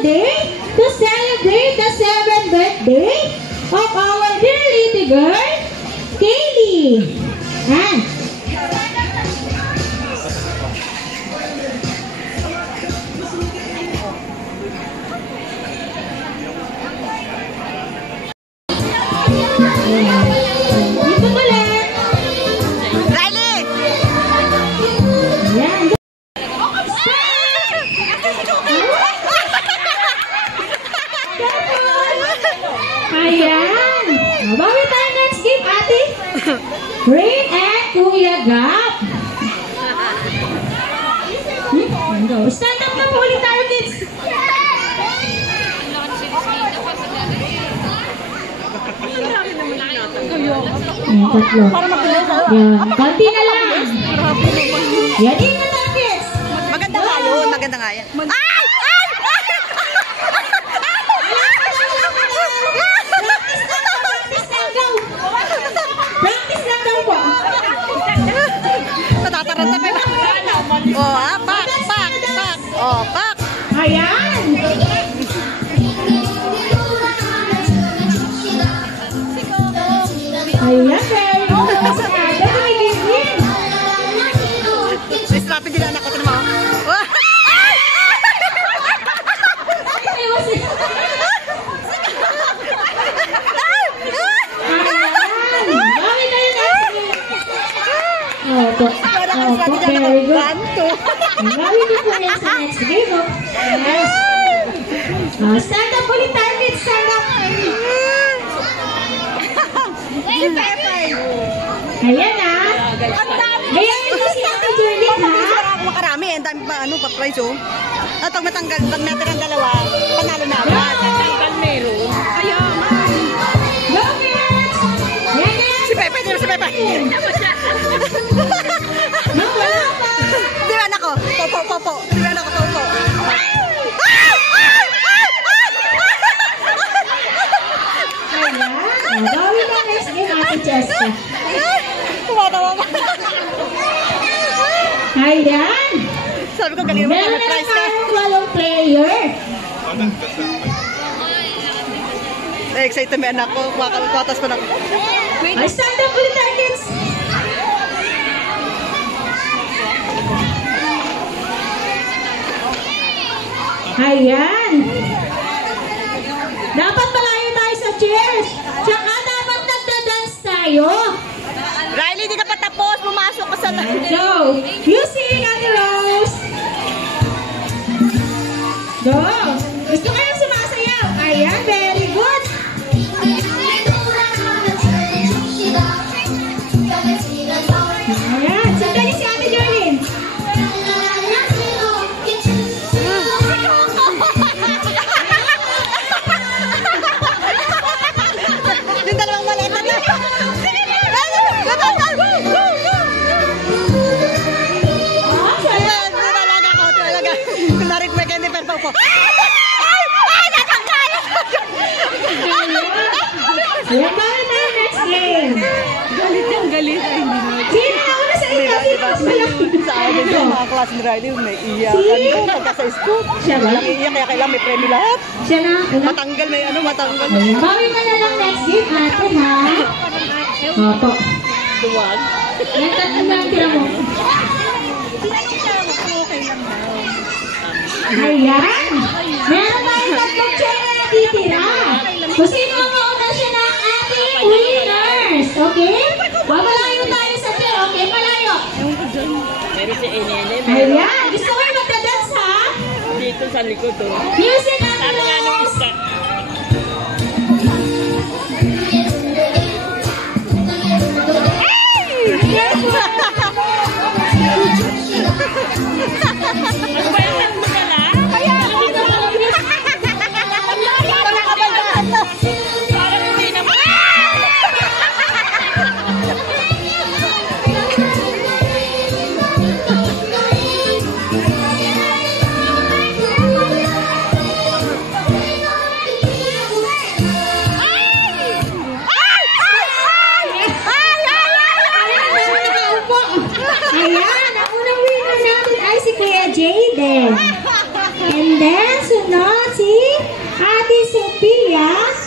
today to celebrate the 7th birthday of our dear little girl, Kaylee. Dito ulit. Riley! Yan. Ayan. Bawi tayo next game, ate. Rain and Kuya Gap. Stand up na po ulit tayo, kids. Tatlo. Yan. Konti na lang. Yan, ingat lang, kids. Maganda nga yun. Maganda nga yan. Ay! Practice lang daw po. Natataranta pa ba? Oh, pak, pak, pak. Oh, pak. Ayan. Ayan, very good. Strategy na anak ko ito naman. Opo, very good. Gawin niyo po yan sa next game. Yes. Stand up ulit tayo, kids. Stand up. Ayan na. Gayahin mo si Ate Julie, ha? Makarami. Ang dami pa, ano, pa-prize, oh. At pag matanggal, pag natin ang dalawa, panalo na agad. Matanggal meron. Ayaw. Go, kids! Ayan na. Si Pepe, di ba si Pepe? No, wala pa. Di ba anak ko? Popo, popo. Di ba anak ko, popo. Ayan. Gawin na next game, Ate Cheska. Tumatawa ka. Ayan. Sabi ko, galing mo Meron kami na prize ka. naman 12 player. Excited may anak ko. Kwatas pa na. Ay, stand up ulit tayo, kids. Ayan. Dapat malayo tayo sa chairs. Tsaka dapat nagda-dance tayo. Riley, di ka pa tapos. Pumasok ka sa lahat. Go. You sing, Ate Rose. Go. Gusto kayo sumasayaw? Ayan, very good. Ayan, sandali si Ate Jolene. Yung dalawang maleta na. Talaga ako, talaga. Narit may candy per po. Ay, natanggal! Ayan, bakit tayo next game? Galit yung galit. Sino na una sa inyo? Sino mas malaki? Sa akin yung mga klase ni Riley, may iyakan ko pagka sa school. Siya ba? Walang iyak, kaya kailangan may premyo lahat. Siya na. Una. Matanggal, may ano, matanggal. Bawi ka na lang next game, ate, ha? Opo. Duwag. Yan, tatlo lang tira mo. Ayan. Meron tayong tatlong chair na natitira. Kung sino ang mauna siya ng ating winners. Okay? Mamalayo tayo sa chair. Okay, malayo. Meron si Enene. Ayan. Gusto kayo magdadance, ha? Dito sa likod, oh. Music and Ano nga nung dance. isa? Ano ba yung nagmadala? Parang hindi naman. Ayan, ang unang winner natin ay si Kuya Jayden. And then, sunod si Pia.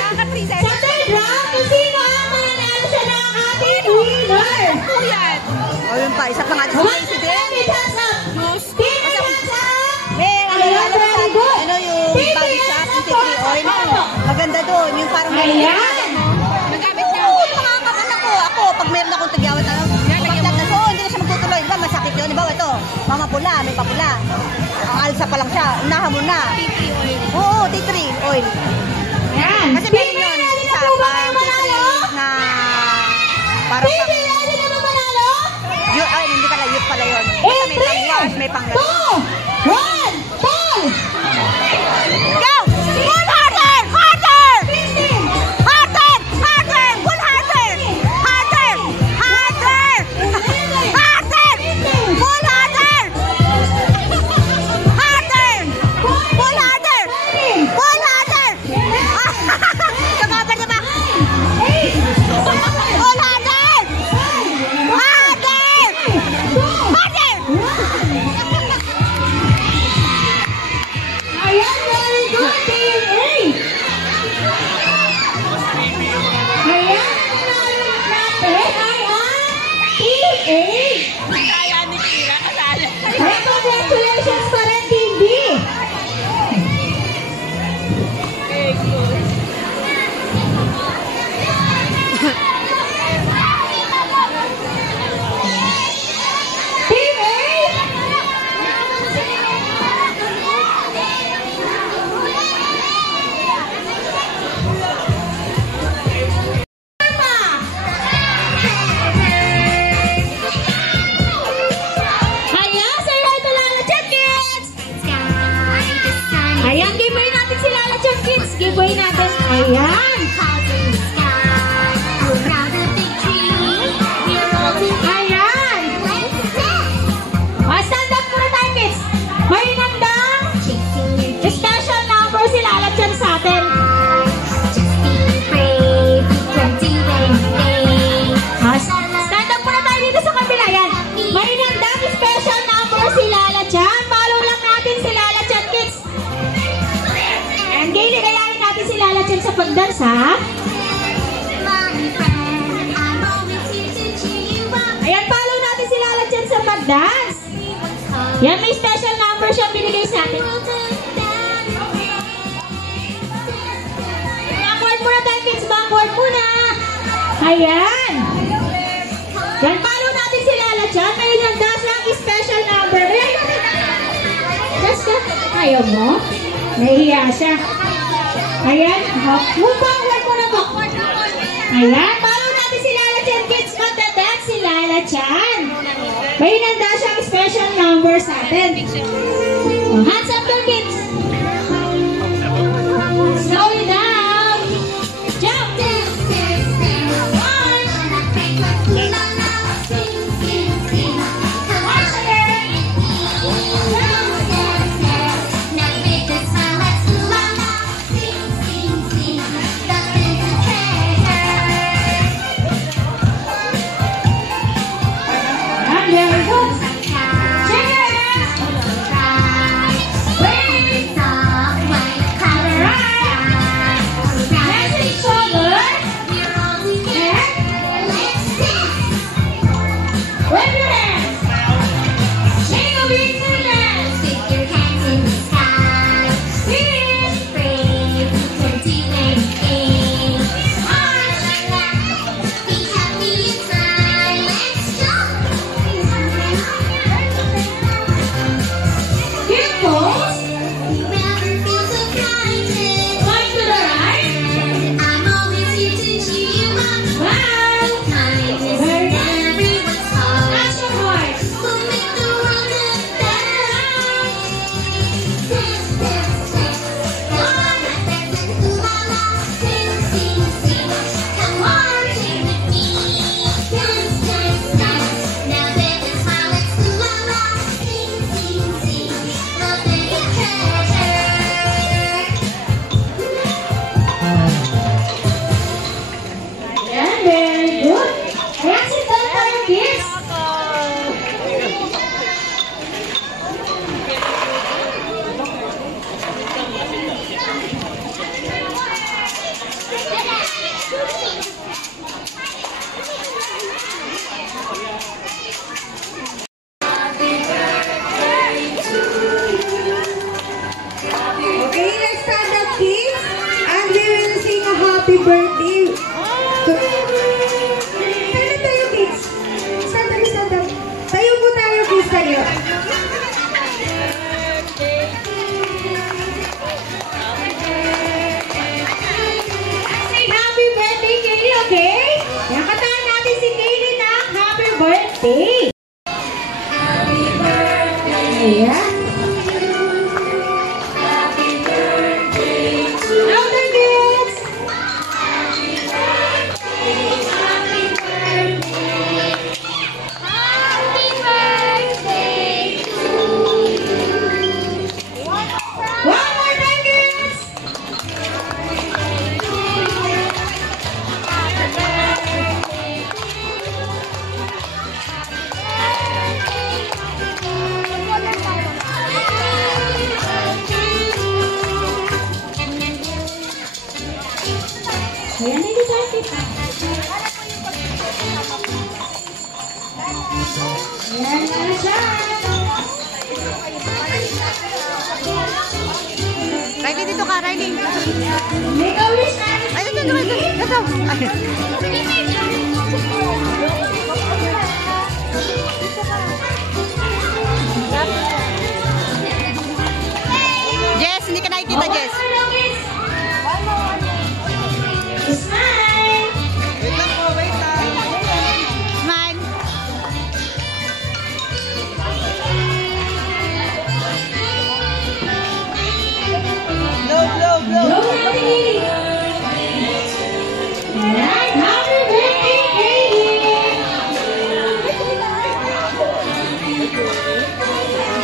1, Wave your hands. Sing a big dance. Stick your hands in the sky. Sing. Brave, 2019. March like that. Be happy and smile. Let's jump. Give pose. Never feel so frightened. Point to the right. I'm always here to cheer you up. Wow. Kindness in everyone's heart. That's your heart. We'll make the world a better place. Dance, dance, dance. Come on, dance and ooh-la-la. Sing, sing, sing. Come marching with me. Dance, dance, dance. Now dance and smile, let's ooh-la-la. Sing, sing, sing. Love and treasure. Yan, very good. Ayan, sit down tayo, kids. Okay, let's stand up, kids. And we will sing a happy birthday. Stand up tayo, kids. Stand up, stand up. Tayo po tayo, kids, tayo. Say happy birthday, Kaylee, okay? Yan, kataan natin si Kaylee ng happy birthday. Happy birthday. Ayan. Louder, kids. One more time, kids. Ayan, hindi tayo kita. Ayan na siya. Riley, dito ka, Riley. Make a wish na. Ay, dito. Jess, hindi ka nakikita, Jess. Smile. Smile. Blow natin, Kaylee. Ayan, happy birthday, Kaylee.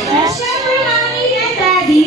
At syempre, Mommy and Daddy.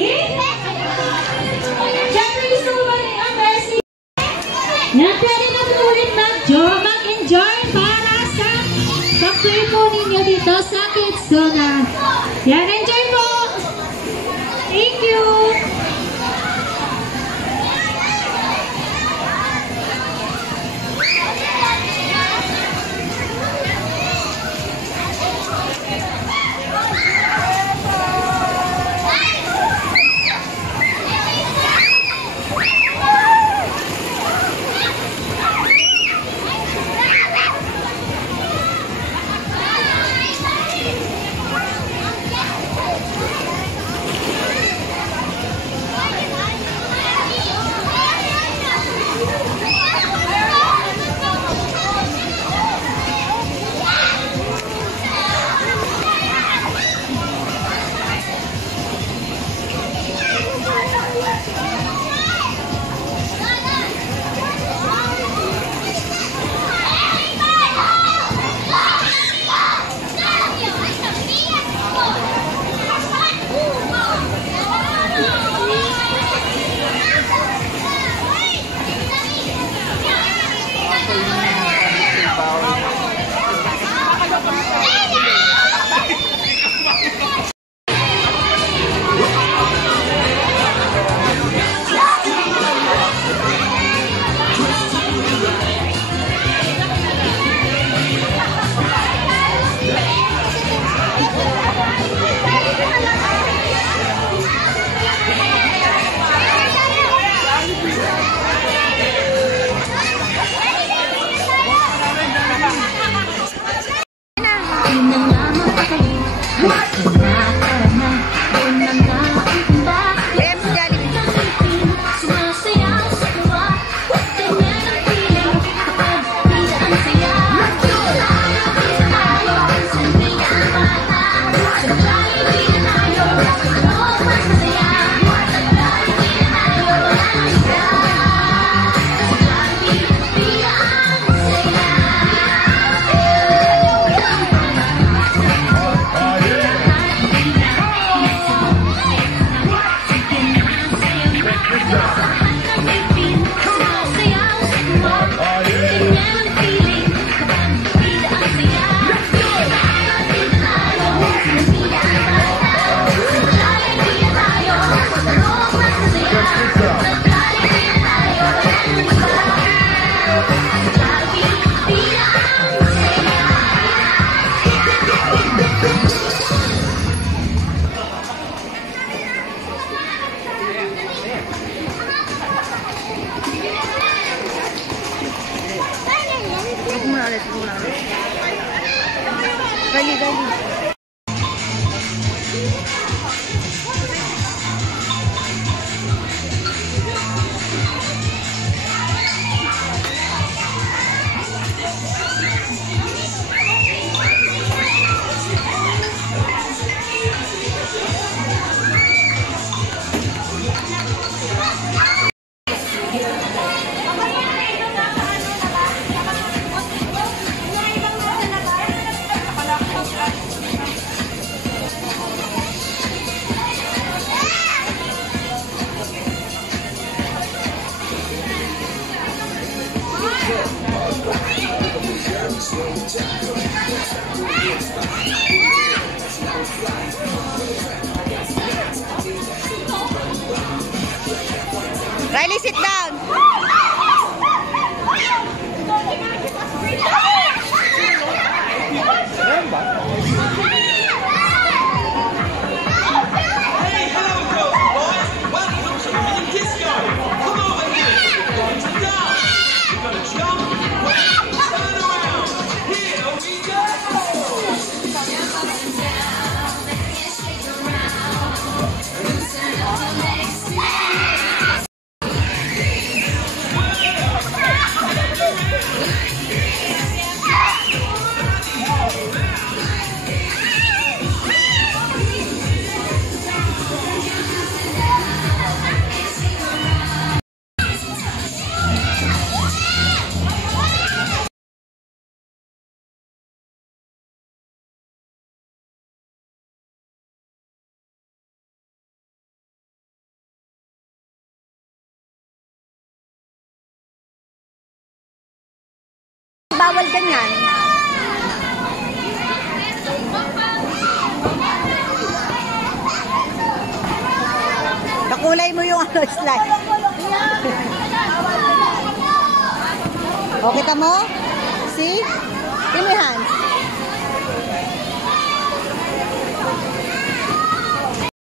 Riley, sit down. Hey, hello, girls and boys. Welcome to the mini disco. Come over here. We're going to dance. We're going to jump, wave, turn around. Here we go. Bawal ganyan. Nakulay mo yung slide. O, kita mo? See? Give me hands.